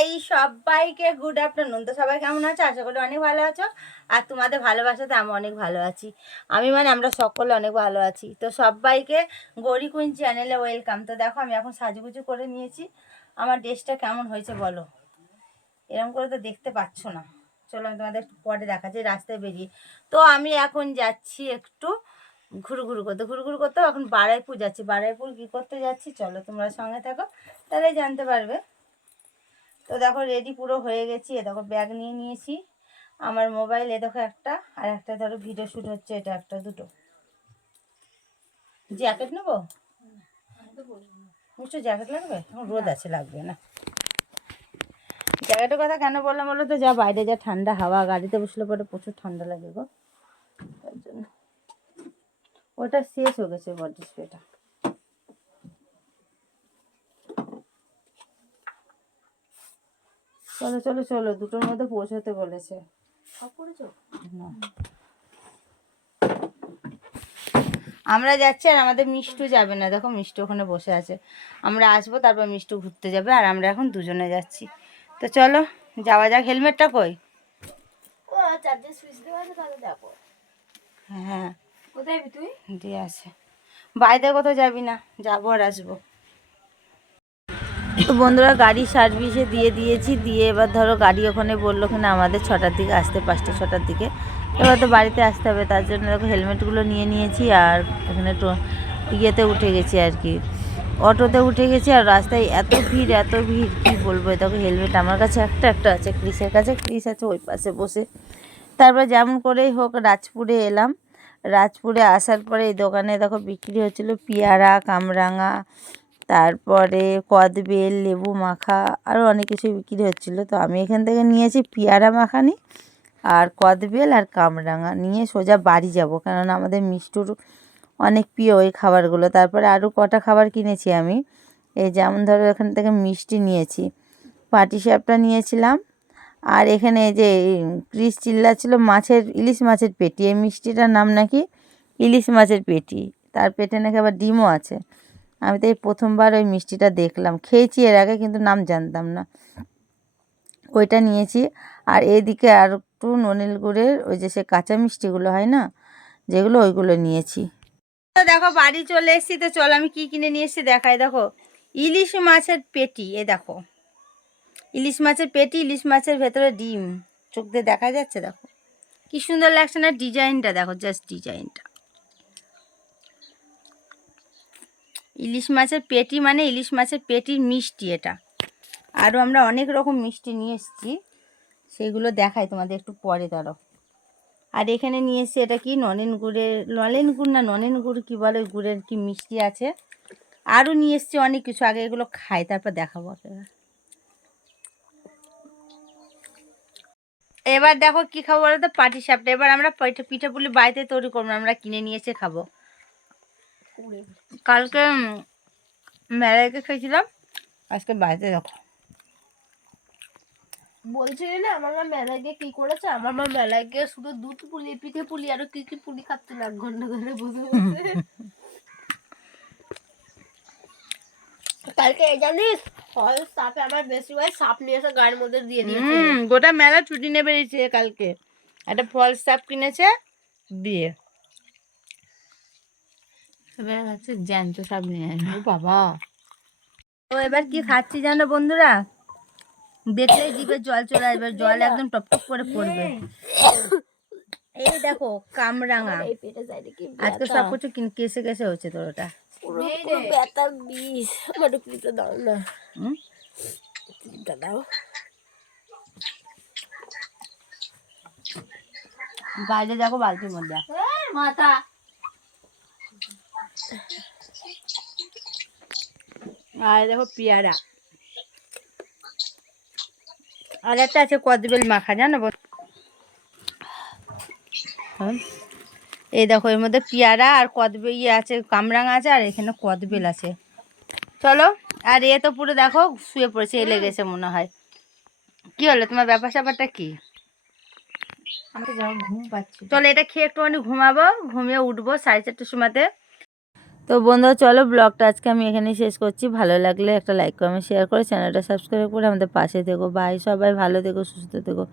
High সবাইকে good afternoon তো সবাই কেমন আছো? আশা করি অনেক ভালো আছো। আর তোমাদের ভালোবাসাতে আমি অনেক ভালো আছি। আমি মানে আমরা সকলে অনেক ভালো আছি। তো সবাইকে গৌরী কুইন চ্যানেলে ওয়েলকাম তো দেখো, আমি এখন সাজুগুজু করে নিয়েছি। আমার ড্রেসটা কেমন হয়েছে বলো? এরকম করে তো দেখতে পাচ্ছ না। চলো, আমি তোমাদের পরে দেখাচ্ছি, রাস্তায় বেরিয়ে। তো আমি এখন যাচ্ছি একটু ঘুরু ঘুরু করতে। ঘুরু ঘুরু করতে এখন বারাইপুর যাচ্ছি। বারাইপুর কী করতে যাচ্ছি? চলো তোমরা সঙ্গে থাকো, তাহলে জানতে পারবে। তো দেখো রেডি পুরো হয়ে গেছি। এ দেখো ব্যাগ নিয়ে নিয়েছি। আমার মোবাইল এ দেখো একটা আর একটা ধরো ভিডিও শ্যুট হচ্ছে এটা একটা দুটো। জ্যাকেট নেব? বুঝছ জ্যাকেট লাগবে? এখন রোদ আছে লাগবে না। জ্যাকেটের কথা কেন বললাম বলো তো? যা বাইরে যা ঠান্ডা হাওয়া গাড়িতে বসলে পরে প্রচুর ঠান্ডা লাগে গো। তার জন্য। ওটা শেষ হয়ে গেছে বডি স্প্রেটা। চলো চলো চলো দুটোর মধ্যে পৌঁছাতে বলেছে। না। আমরা যাচ্ছি আর আমাদের মিষ্টু যাবে না। দেখো মিষ্টু ওখানে বসে আছে। আমরা আসব তারপর মিষ্টু ঘুরতে যাবে আর আমরা এখন দুজনে যাচ্ছি। তো চলো যাওয়া যাক। হেলমেটটা কই? হ্যাঁ। কোথায় তুই? দিয়ে আছে। বাইরে কোথাও যাবি না যাব আর আসব। তো বন্ধুরা গাড়ি সার্ভিসে দিয়ে দিয়েছি, দিয়ে এবার ধরো গাড়ি ওখানে বলল কিনা আমাদের ছটার দিকে আসতে, পাঁচটা ছটার দিকে। এবার তো বাড়িতে আসতে হবে, তার জন্য দেখো হেলমেটগুলো নিয়ে নিয়েছি আর এখানে ইয়েতে উঠে গেছি আর কি। অটোতে উঠে গেছি আর রাস্তায় এত ভিড় এত ভিড়, কী বলব? দেখো হেলমেট আমার কাছে একটা একটা আছে, ক্রিসের কাছে, ক্রিস আছে, ওই পাশে বসে। তারপর যেমন করেই হোক রাজপুরে এলাম। রাজপুরে আসার পরে এই দোকানে দেখো বিক্রি হচ্ছিল পেয়ারা, কামরাঙা তারপরে কদবেল লেবু মাখা আরও অনেক কিছু বিক্রি হচ্ছিল। তো আমি এখান থেকে নিয়েছি পেয়ারা মাখানি আর কদবেল আর কামরাঙা। নিয়ে সোজা বাড়ি যাব, কেননা আমাদের মিষ্টুর অনেক প্রিয় ওই খাবারগুলো। তারপরে আরও কটা খাবার কিনেছি আমি। এই যেমন ধরো এখান থেকে মিষ্টি নিয়েছি পাটিসাপটা নিয়েছিলাম। আর এখানে যে ক্রিস চিল্লা ছিল মাছের, ইলিশ মাছের পেটি। এই মিষ্টিটার নাম নাকি ইলিশ মাছের পেটি। তার পেটে নাকি আবার ডিমও আছে। আমি তো এই প্রথমবার ওই মিষ্টিটা দেখলাম। খেয়েছি এর আগে কিন্তু নাম জানতাম না। ওইটা নিয়েছি। আর এদিকে আর একটু ননিল গুড়ের ওই যে সে কাঁচা মিষ্টিগুলো হয় না, যেগুলো ওইগুলো নিয়েছি। তো দেখো, বাড়ি চলে এসেছি। তো চল, আমি কি কিনে নিয়ে এসেছি দেখাই। দেখো, ইলিশ মাছের পেটি এ দেখো। ইলিশ মাছের পেটি, ইলিশ মাছের ভেতরে ডিম। চোখ দিয়ে দেখা যাচ্ছে, দেখো। কি সুন্দর লাগছে না ডিজাইনটা, দেখো জাস্ট ডিজাইনটা। ইলিশ মাছের পেটি মানে ইলিশ মাছের পেটির মিষ্টি এটা। আরও আমরা অনেক রকম মিষ্টি নিয়ে এসেছি। সেগুলো দেখাই তোমাদের একটু পরে, ধরো। আর এখানে নিয়ে এসেছি এটা কি? নলেন গুড়ের, নলেন গুড় না নলেন গুড় কী বলে? গুড়ের কি মিষ্টি আছে। আরও নিয়ে এসেছি অনেক কিছু। আগে এগুলো খাই, তারপর দেখাবো এবার এবার দেখো কি খাব বলো তো? পাটি সাপটা এবার আমরা পিঠে পুলি বাড়িতে তৈরি করব। আমরা কিনে নিয়ে এসে খাব। কালকে মেলাইকে খেয়েছিলাম। আজকে বাড়িতে দেখো। বলছিলি না আমার মা মেলায় গিয়ে কি করেছে? আমার মা মেলায় গিয়ে শুধু দুধ পুলি পিঠে পুলি আরও কি কি পুলি খাচ্ছিল এক ঘণ্টা ধরে বসে বসে। কালকে এই জানিস ফল সাপে আমার বেশি ভাই সাপ নিয়ে এসে গায়ের মধ্যে দিয়ে দিয়েছে গোটা মেলা ছুটি নিয়ে বেরিয়েছে কালকে। একটা ফল সাপ কিনেছে দিয়ে। এবার হচ্ছে জ্যান্ত সব নিয়ে আসবে। ও বাবা। তো এবার কি খাচ্ছি জানো বন্ধুরা? দেখলেই জিভে জল চলে আসবে জল একদম টপ টপ করে পড়বে। এই দেখো কামরাঙা। এই পেটে সাইডে কি আজকে সব কিছু কেসে কেসে হচ্ছে তোর ওটা। দাও না। দাও। বাইরে দেখো বালতির মধ্যে। মাথা। আর দেখো পেয়ারা। আর একটা আছে কদবেল মাখা জানো? হুম। এই দেখো এর মধ্যে পেয়ারা আর কদবেল ইয়ে আছে কামরাঙা আছে আর এখানে কদবেল আছে। চলো আর এ তো পুরো দেখো শুয়ে পড়েছে এ লেগেছে মনে হয়। কি হলো তোমার ব্যাপার স্যাপারটা কি? চলো এটা খেয়ে একটুখানি ঘুমাবো ঘুমিয়ে উঠবো সাড়ে চারটের সময়তে। তো বন্ধুরা, চলো ব্লগটা আজকে আমি এখানেই শেষ করছি। ভালো লাগলে একটা লাইক কমেন্ট শেয়ার করে চ্যানেলটা সাবস্ক্রাইব করে আমাদের পাশে থেকো। বাই সবাই ভালো থেকো, সুস্থ থেকো।